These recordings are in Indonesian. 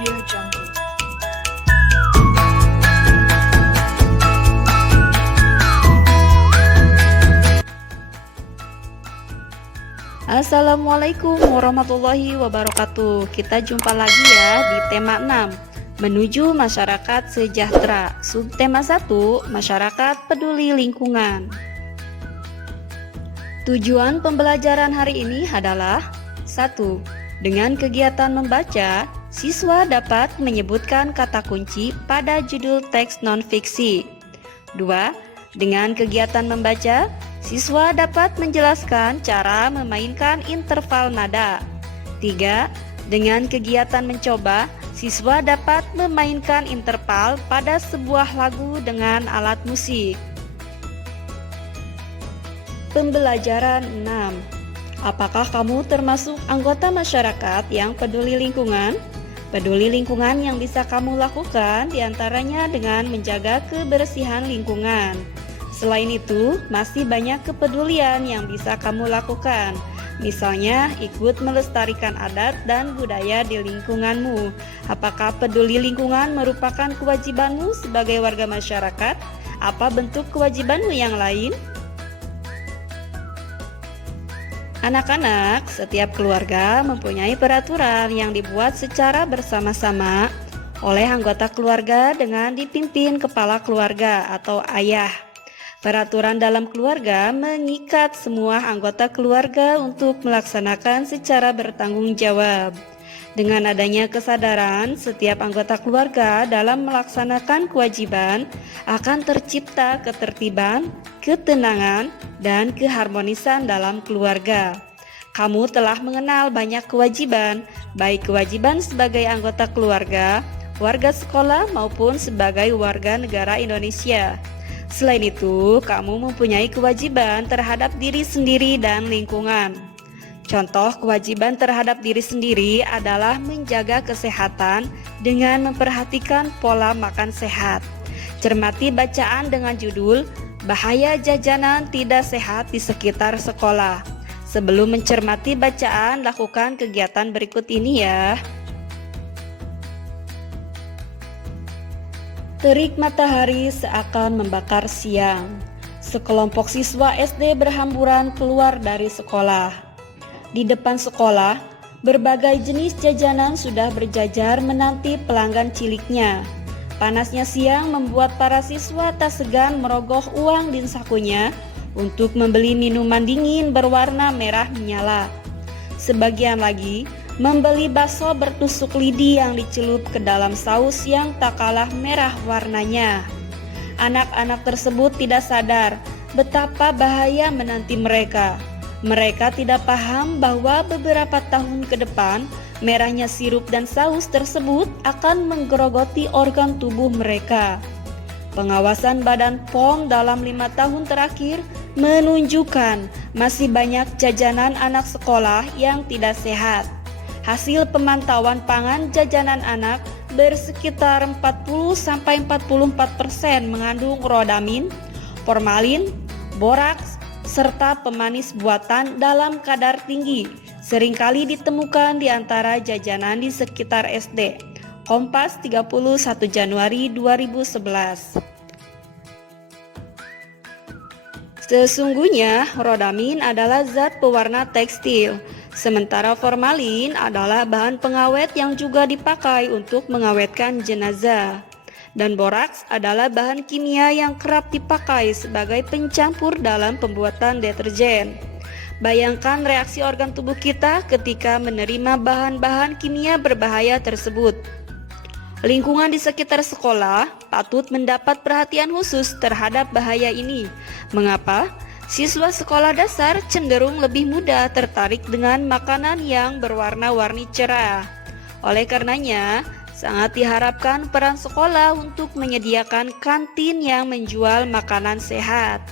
AudioJungle. Assalamualaikum warahmatullahi wabarakatuh. Kita jumpa lagi ya di tema 6, menuju masyarakat sejahtera. Subtema 1, masyarakat peduli lingkungan. Tujuan pembelajaran hari ini adalah 1. Dengan kegiatan membaca, siswa dapat menyebutkan kata kunci pada judul teks non-fiksi. 2. Dengan kegiatan membaca, siswa dapat menjelaskan cara memainkan interval nada. 3. Dengan kegiatan mencoba, siswa dapat memainkan interval pada sebuah lagu dengan alat musik. Pembelajaran 6. Apakah kamu termasuk anggota masyarakat yang peduli lingkungan? Peduli lingkungan yang bisa kamu lakukan diantaranya dengan menjaga kebersihan lingkungan. Selain itu, masih banyak kepedulian yang bisa kamu lakukan. Misalnya, ikut melestarikan adat dan budaya di lingkunganmu. Apakah peduli lingkungan merupakan kewajibanmu sebagai warga masyarakat? Apa bentuk kewajibanmu yang lain? Anak-anak, setiap keluarga mempunyai peraturan yang dibuat secara bersama-sama oleh anggota keluarga dengan dipimpin kepala keluarga atau ayah. Peraturan dalam keluarga mengikat semua anggota keluarga untuk melaksanakan secara bertanggung jawab. Dengan adanya kesadaran setiap anggota keluarga dalam melaksanakan kewajiban, akan tercipta ketertiban, ketenangan, dan keharmonisan dalam keluarga. Kamu telah mengenal banyak kewajiban, baik kewajiban sebagai anggota keluarga, warga sekolah, maupun sebagai warga negara Indonesia. Selain itu, kamu mempunyai kewajiban terhadap diri sendiri dan lingkungan. Contoh kewajiban terhadap diri sendiri adalah menjaga kesehatan dengan memperhatikan pola makan sehat. Cermati bacaan dengan judul "Bahaya Jajanan Tidak Sehat di Sekitar Sekolah". Sebelum mencermati bacaan, lakukan kegiatan berikut ini ya. Terik matahari seakan membakar siang. Sekelompok siswa SD berhamburan keluar dari sekolah. Di depan sekolah, berbagai jenis jajanan sudah berjajar menanti pelanggan ciliknya. Panasnya siang membuat para siswa tak segan merogoh uang di sakunya untuk membeli minuman dingin berwarna merah menyala. Sebagian lagi membeli bakso bertusuk lidi yang dicelup ke dalam saus yang tak kalah merah warnanya. Anak-anak tersebut tidak sadar betapa bahaya menanti mereka. Mereka tidak paham bahwa beberapa tahun ke depan, merahnya sirup dan saus tersebut akan menggerogoti organ tubuh mereka. Pengawasan Badan POM dalam 5 tahun terakhir menunjukkan masih banyak jajanan anak sekolah yang tidak sehat. Hasil pemantauan pangan jajanan anak bersekitar 40-44% mengandung rodamin, formalin, boraks, serta pemanis buatan dalam kadar tinggi, seringkali ditemukan di antara jajanan di sekitar SD. Kompas 31 Januari 2011. Sesungguhnya rodamin adalah zat pewarna tekstil, sementara formalin adalah bahan pengawet yang juga dipakai untuk mengawetkan jenazah. Dan boraks adalah bahan kimia yang kerap dipakai sebagai pencampur dalam pembuatan deterjen. Bayangkan reaksi organ tubuh kita ketika menerima bahan-bahan kimia berbahaya tersebut. Lingkungan di sekitar sekolah patut mendapat perhatian khusus terhadap bahaya ini. Mengapa? Siswa sekolah dasar cenderung lebih mudah tertarik dengan makanan yang berwarna-warni cerah. Oleh karenanya, sangat diharapkan peran sekolah untuk menyediakan kantin yang menjual makanan sehat.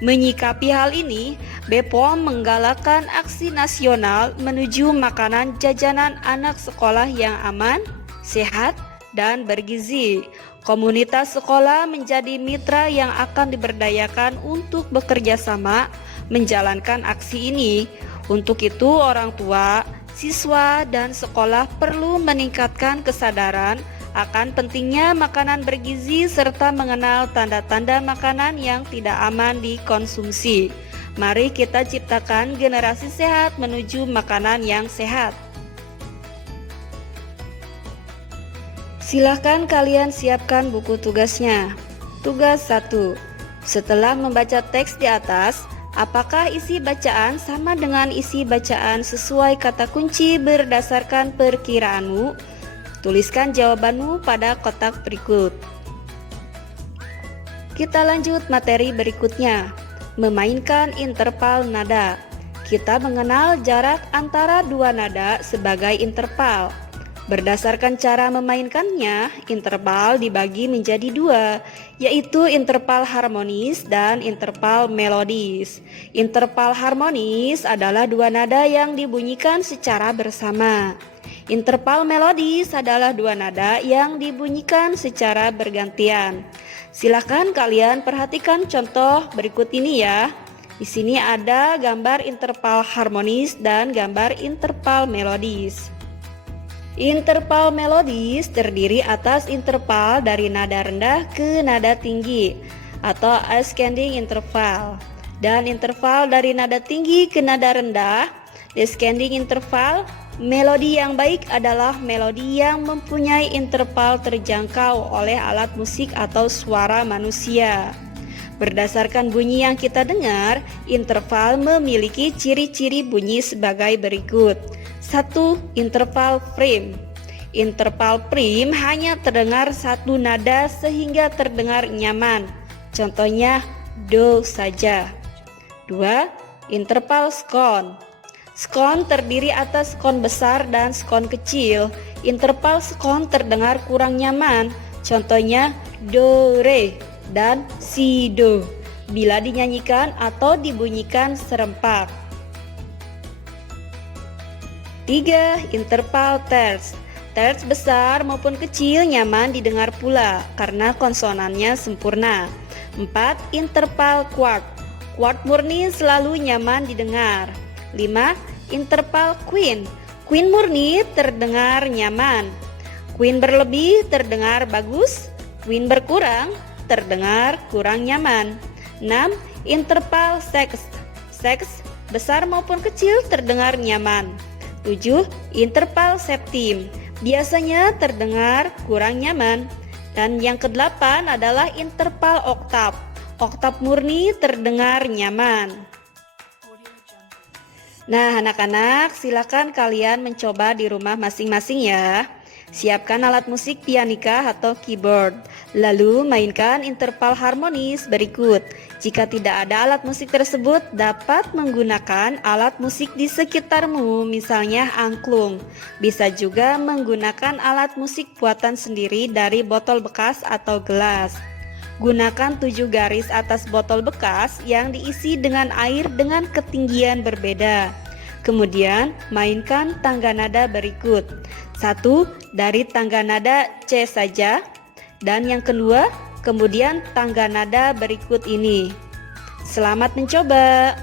Menyikapi hal ini, BPOM menggalakkan aksi nasional menuju makanan jajanan anak sekolah yang aman, sehat, dan bergizi. Komunitas sekolah menjadi mitra yang akan diberdayakan untuk bekerja sama menjalankan aksi ini. Untuk itu, orang tua, Siswa dan sekolah perlu meningkatkan kesadaran akan pentingnya makanan bergizi serta mengenal tanda-tanda makanan yang tidak aman dikonsumsi. Mari kita ciptakan generasi sehat menuju makanan yang sehat. Silahkan kalian siapkan buku tugasnya. Tugas 1. Setelah membaca teks di atas, apakah isi bacaan sama dengan isi bacaan sesuai kata kunci berdasarkan perkiraanmu? Tuliskan jawabanmu pada kotak berikut. Kita lanjut materi berikutnya, memainkan interval nada. Kita mengenal jarak antara dua nada sebagai interval. Berdasarkan cara memainkannya, interval dibagi menjadi dua, yaitu interval harmonis dan interval melodis. Interval harmonis adalah dua nada yang dibunyikan secara bersama. Interval melodis adalah dua nada yang dibunyikan secara bergantian. Silakan kalian perhatikan contoh berikut ini ya. Di sini ada gambar interval harmonis dan gambar interval melodis. Interval melodis terdiri atas interval dari nada rendah ke nada tinggi atau ascending interval, dan interval dari nada tinggi ke nada rendah, descending interval. Melodi yang baik adalah melodi yang mempunyai interval terjangkau oleh alat musik atau suara manusia. Berdasarkan bunyi yang kita dengar, interval memiliki ciri-ciri bunyi sebagai berikut. 1. Interval prim. Interval prim hanya terdengar satu nada sehingga terdengar nyaman. Contohnya do saja. 2. Interval skon. Skon terdiri atas skon besar dan skon kecil. Interval skon terdengar kurang nyaman. Contohnya do re dan si do bila dinyanyikan atau dibunyikan serempak. 3. Interval terts. Terts besar maupun kecil nyaman didengar pula karena konsonannya sempurna. 4. Interval quart. Quart murni selalu nyaman didengar. 5. Interval quint. Quint murni terdengar nyaman. Quint berlebih terdengar bagus. Quint berkurang terdengar kurang nyaman. 6. Interval sext. Sext besar maupun kecil terdengar nyaman. 7. Interval septim. Biasanya terdengar kurang nyaman. Dan yang ke-8 adalah interval oktav. Oktav murni terdengar nyaman. Nah, anak-anak, silakan kalian mencoba di rumah masing-masing ya. Siapkan alat musik pianika atau keyboard, lalu mainkan interval harmonis berikut. Jika tidak ada alat musik tersebut, dapat menggunakan alat musik di sekitarmu, misalnya angklung. Bisa juga menggunakan alat musik buatan sendiri dari botol bekas atau gelas. Gunakan 7 garis atas botol bekas yang diisi dengan air dengan ketinggian berbeda. Kemudian mainkan tangga nada berikut. 1 dari tangga nada C saja, dan yang kedua kemudian tangga nada berikut ini. Selamat mencoba.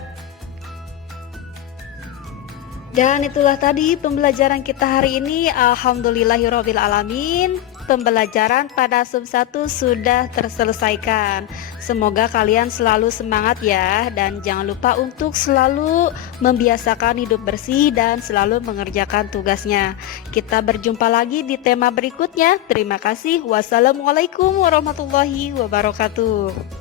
Dan itulah tadi pembelajaran kita hari ini. Alhamdulillahirabbil alamin. Pembelajaran pada sub 1 sudah terselesaikan. Semoga kalian selalu semangat ya, dan jangan lupa untuk selalu membiasakan hidup bersih dan selalu mengerjakan tugasnya. Kita berjumpa lagi di tema berikutnya. Terima kasih. Wassalamualaikum warahmatullahi wabarakatuh.